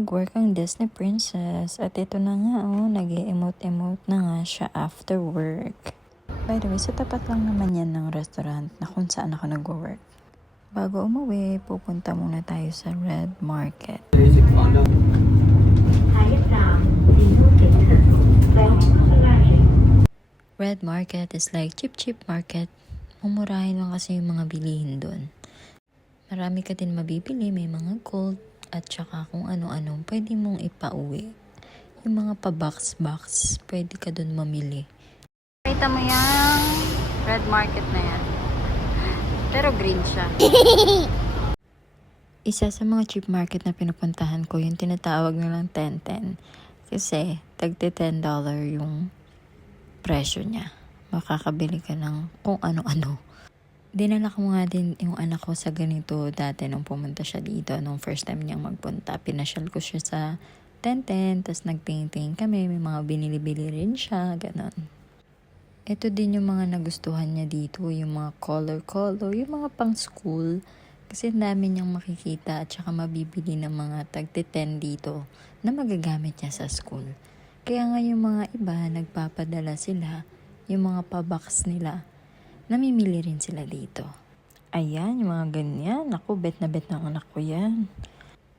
mag-work ang Disney Princess. At ito na nga, nag-emote-emote na nga siya after work. By the way, sa tapat lang naman yan ng restaurant na kung saan ako nag-work. Bago umuwi, pupunta muna tayo sa Red Market. Red Market is like cheap market. Mumurahin lang kasi yung mga bilihin doon. Marami ka din mabibili, may mga gold at saka kung ano-ano pwede mong ipauwi. Yung mga pa-box, pwede ka doon mamili. Kita mo yung Red Market na yan. Pero green siya. Isa sa mga cheap market na pinupuntahan ko, yung tinatawag nilang 10-10. Kasi tagti $10 yung presyo niya. Makakabili ka ng kung ano-ano. Dinala ko nga din yung anak ko sa ganito dati nung pumunta siya dito. Nung first time niyang magpunta, pinasyal ko siya sa 10-10, tapos nagtingin-tingin kami, may mga binili-bili rin siya, ganon. Ito din yung mga nagustuhan niya dito, yung mga color, yung mga pang school. Kasi dami niyang makikita at saka mabibili ng mga tagti-10 dito na magagamit niya sa school. Kaya nga yung mga iba, nagpapadala sila, yung mga pa-box nila, namimili rin sila dito. Ayan, yung mga ganyan. Ako, bet na bet ng anak ko yan.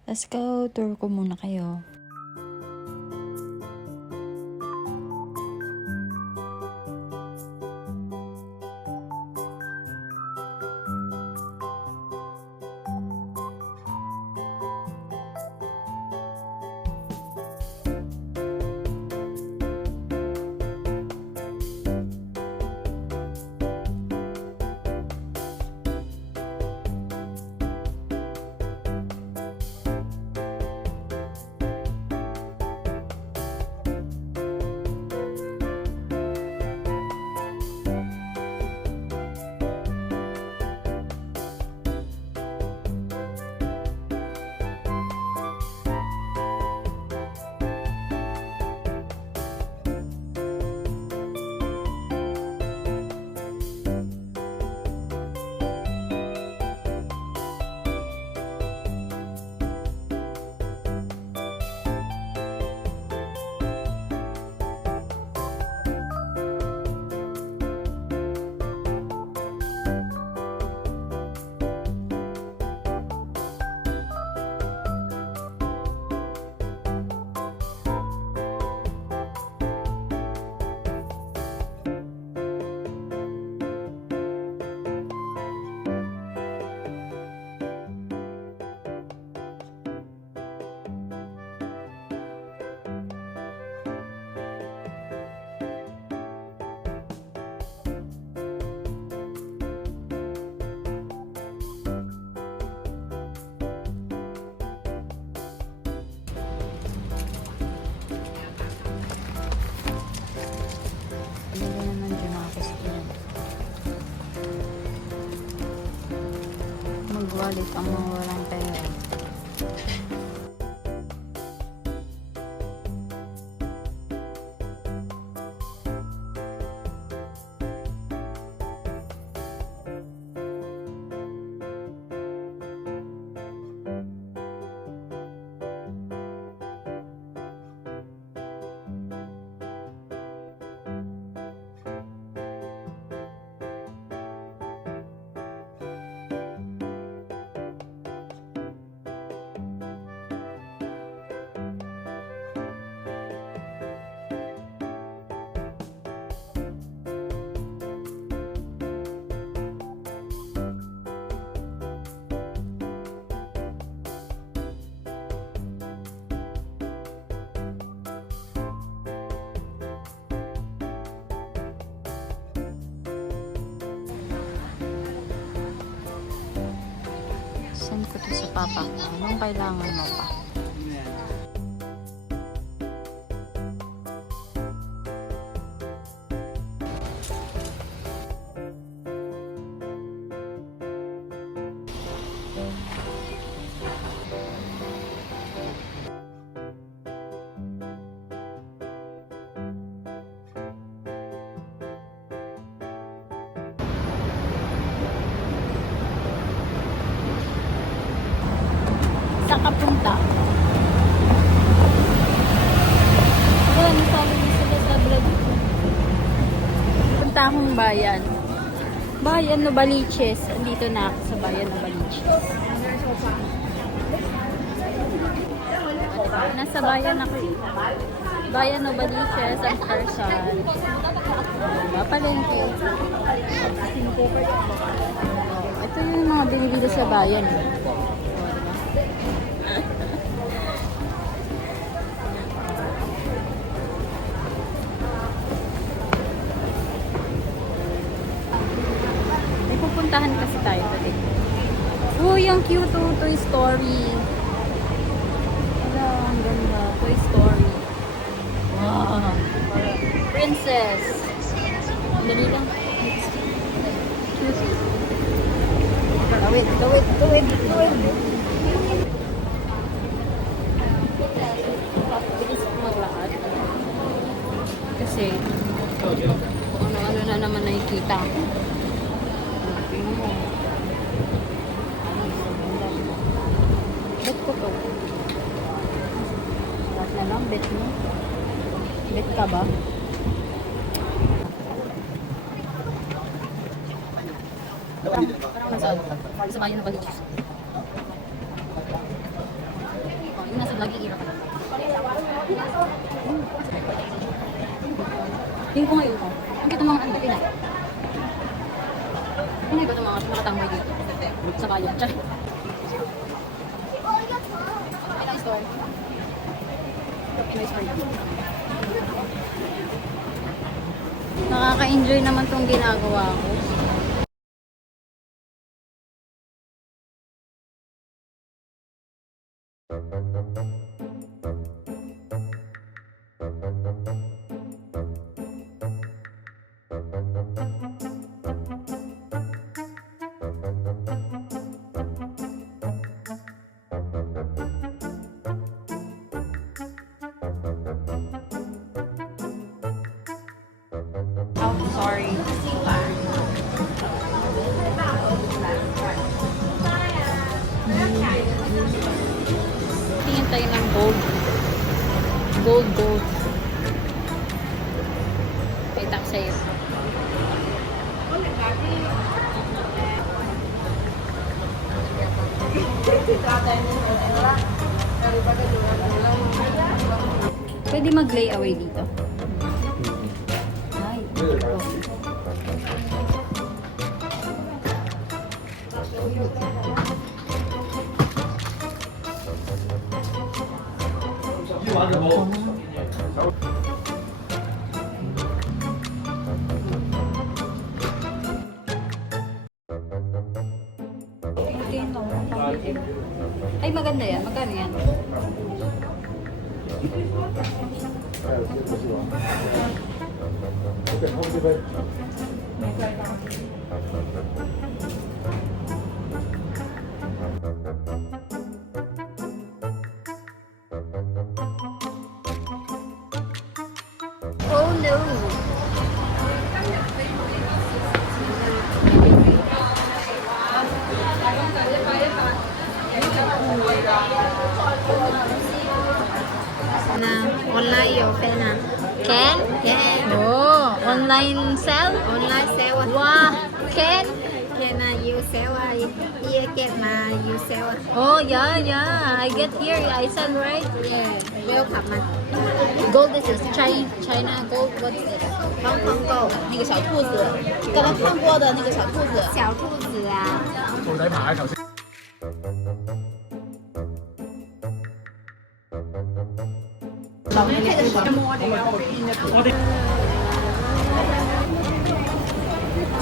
Let's go, tour ko muna kayo. Mag-wallet ang mga walang pera. Send ko to sa papa ko. Anong kailangan mo pa? Saan ka punta? Punta akong bayan. Bayan Novaliches. Andito na ako sa bayan Novaliches. Nasa bayan ako eh. Bayan Novaliches ang person. Palengke. Ito yung mga binili sa bayan. May pupuntahan kasi tayo today. Yung cute oh, Toy Story. Wala, ang ganda. Toy Story. Wow. Princess. Dali lang. Cute. Tawid. Bilis ko maglakad. Kasi, ano na naman nakikita ko. Tingnan mo. Bet ko to. Lahat na lang, bet mo. Bet ka ba? Parang nasaan? Sa bayan na Baliches. Yung nasa vlog yung irap. Tingin ko ngayon ko. Ang kito mga ano, Pinay. Pinay ko itong mga nakatambay dito. Sa bayan. Tsaka. Pinay store. Pinay store. Nakaka-enjoy naman tong ginagawa ko. Oh, sorry. Tingin tayo ng gold. Gold. Kita ko sa'yo. Pwede mag-layaway dito. Ay, ay, maganda yan. Magkano yan? Oh no! Na online open na. Can? Yeah. Oh, online sell? Online sale. Wow! Can? Can you sell? Here get my you sell. Oh, yeah. I get here. I sell, right? Yeah. Welcome 嘛。 Gold, this is China gold. What's this? 香港狗，那个小兔子，刚才看过的那个小兔子。小兔子啊。兔仔牌頭先。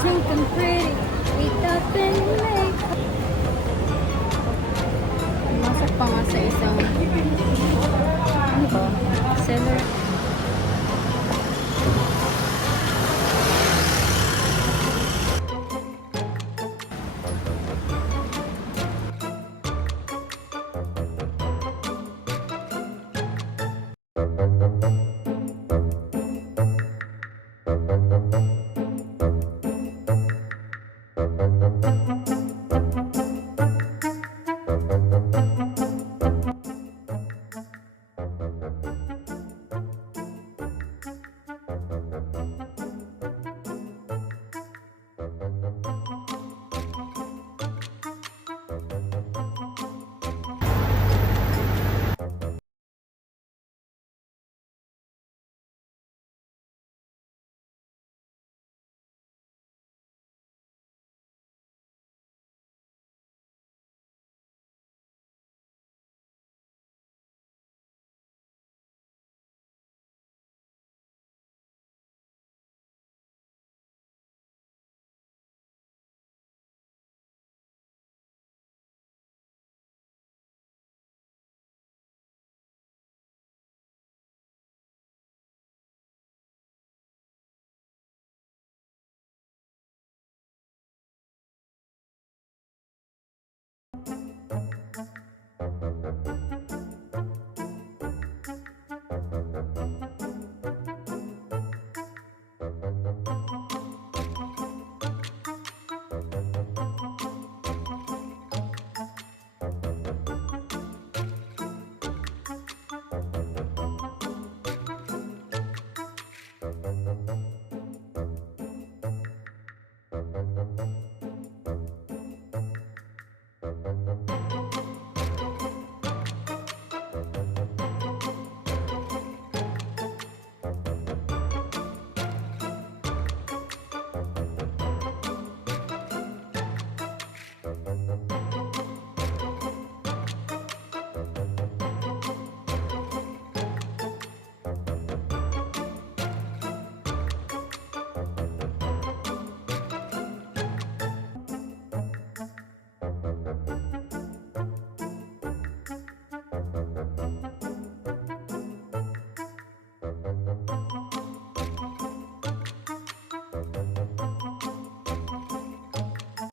Something pretty without any makeup. Masok pa nga sa isang ano ba? Seller.